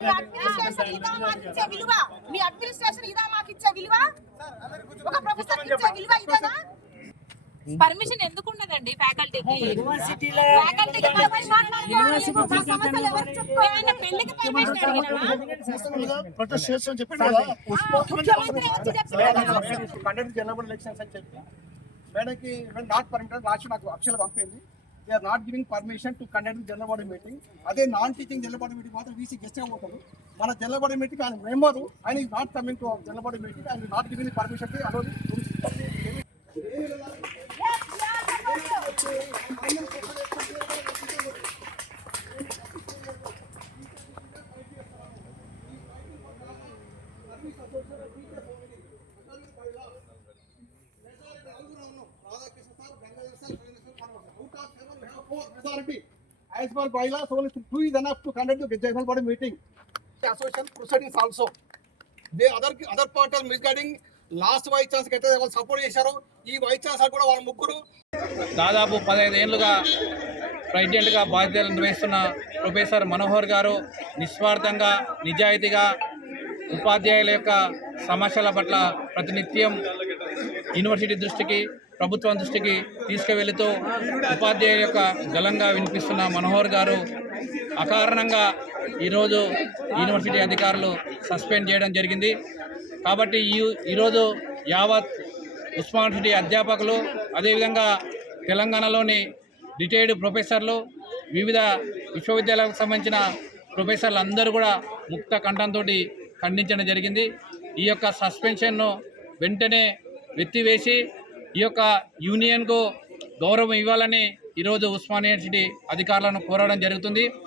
మీ administration ఇదా మాకు ఇచ్చే విలువ, మీ అడ్మినిస్ట్రేషన్ ఇదా మాకు ఇచ్చే విలువ, ఒక ప్రొఫెసర్ ఇచ్చే విలువ ఇదేనా? పర్మిషన్ ఎందుకు ఉండదండి ఫ్యాకల్టీకి? యూనివర్సిటీలో ఫ్యాకల్టీకి పర్మిషన్ మా సమస్యలు ఎవరికి చెప్పుకోవాలి? పెళ్లికి పర్మిషన్ అడిగినావా? ప్రొటెస్ట్ చేస్తామని చెప్పాడు కదా. ముఖ్యమంత్రి వచ్చి చెప్పారు. కండక్ట్ జనరల్ ఎలక్షన్స్ అని చెప్పి మేడంకి నాట్ పర్మిటెడ్ రాసి నాకు అక్షరాలు పంపింది. They are not giving permission to conduct general body meeting. అదే non teaching general body meeting మాత్రం వీసీ గెస్ట్ గా పోతాడు. మన జనరల్ బాడీ మీటింగ్ ఆయన మెంబరు, ఆయన is not coming to general body meeting, ఆయన not giving permission to allow. As per bylaws, only 2 is enough to conduct the general body meeting. The association proceedings also. The other part are misguiding. Last vice chancellor అయితే వాళ్ళు support చేశారు. ఈ vice chancellor కూడా వాళ్ళ ముగ్గురు దాదాపు 15 ఏళ్లుగా ప్రెసిడెంట్గా బాధ్యతలు నిర్వహిస్తున్న ప్రొఫెసర్ మనోహర్ గారు నిస్వార్థంగా నిజాయితీగా ఉపాధ్యాయుల యొక్క సమస్యల పట్ల ప్రతినిత్యం యూనివర్సిటీ దృష్టికి ప్రభుత్వం దృష్టికి తీసుకువెళుతూ ఉపాధ్యాయుల యొక్క గలంగా వినిపిస్తున్న మనోహర్ గారు అకారణంగా ఈరోజు యూనివర్సిటీ అధికారులు సస్పెండ్ చేయడం జరిగింది. కాబట్టి ఈరోజు యావత్ ఉస్మాన్ యూనివర్సిటీ అధ్యాపకులు, అదేవిధంగా తెలంగాణలోని రిటైర్డ్ ప్రొఫెసర్లు, వివిధ విశ్వవిద్యాలయాలకు సంబంధించిన ప్రొఫెసర్లు అందరూ కూడా ముక్త కంఠంతో ఖండించడం జరిగింది. ఈ యొక్క సస్పెన్షన్ను వెంటనే ఎత్తివేసి ఈ యొక్క యూనియన్కు గౌరవం ఇవ్వాలని ఈరోజు ఉస్మానియా యూనివర్సిటీ అధికారులను కోరడం జరుగుతుంది.